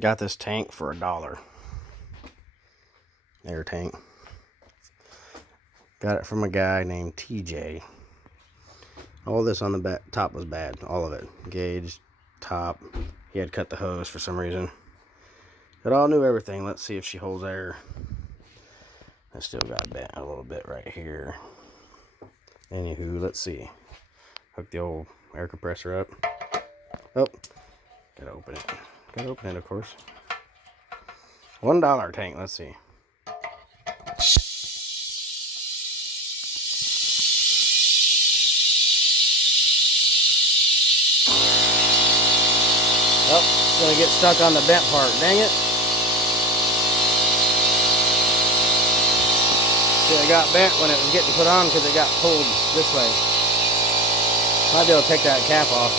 Got this tank for $1. Air tank. Got it from a guy named TJ. All this on the top was bad. All of it. Gauge, top. He had cut the hose for some reason. It all knew everything. Let's see if she holds air. I still got bent a little bit right here. Anywho, let's see. Hook the old air compressor up. Oh, gotta open it. Gotta open it, of course. $1 tank. Let's see. Oh, it's gonna get stuck on the bent part. Dang it. See, it got bent when it was getting put on because it got pulled this way. Might be able to take that cap off.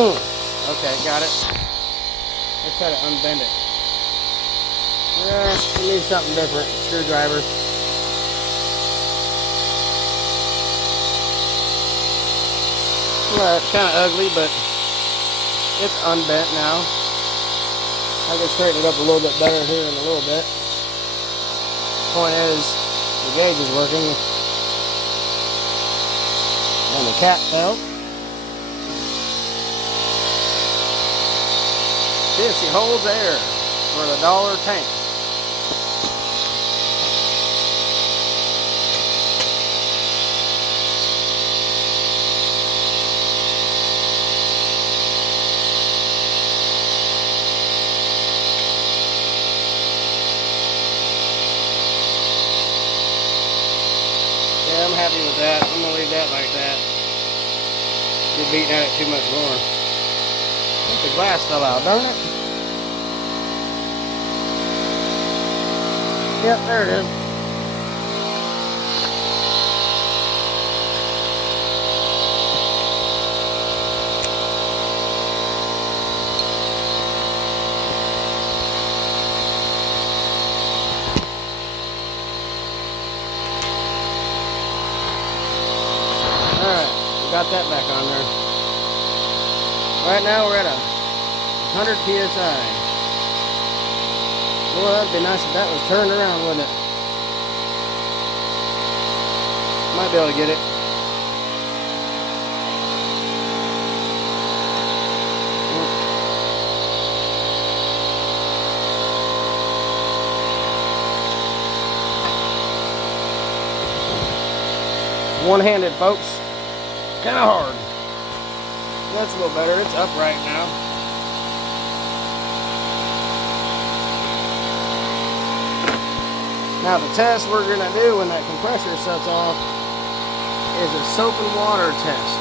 Okay, got it. Let's try to unbend it. Yeah, we need something different. Screwdriver. Well, it's kind of ugly, but it's unbent now. I can straighten it up a little bit better here in a little bit. Point is, the gauge is working. And the cap fell. See if she holds air for the $1 tank. Yeah, I'm happy with that. I'm gonna leave that like that. You're beating at it too much more. I think the glass fell out, darn it. Yep, there it is. Alright, we got that back on there. Right now we're at 100 PSI. Boy, that'd be nice if that was turned around, wouldn't it? Might be able to get it. One-handed, folks. Kind of hard. That's a little better. It's upright now. Now the test we're going to do when that compressor shuts off is a soap and water test.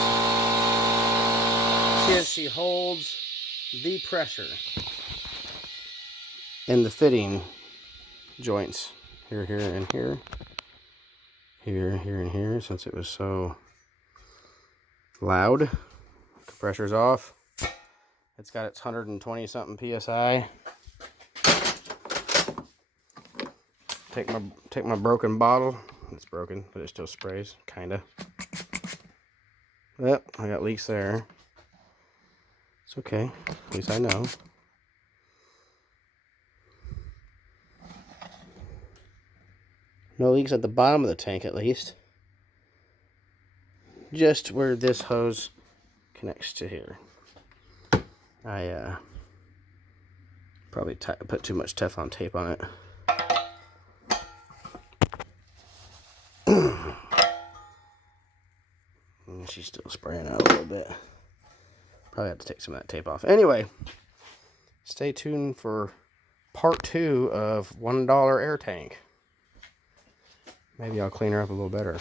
See if she holds the pressure in the fitting joints. Here, here, and here. Here, here, and here, since it was so loud. Compressor's off. It's got its 120 something PSI. Take my broken bottle. It's broken, but it still sprays, kinda. Yep, I got leaks there. It's okay. At least I know. No leaks at the bottom of the tank, at least. Just where this hose connects to here. I probably put too much Teflon tape on it. She's still spraying out a little bit. Probably have to take some of that tape off. Anyway, stay tuned for part 2 of $1 air tank. Maybe I'll clean her up a little better.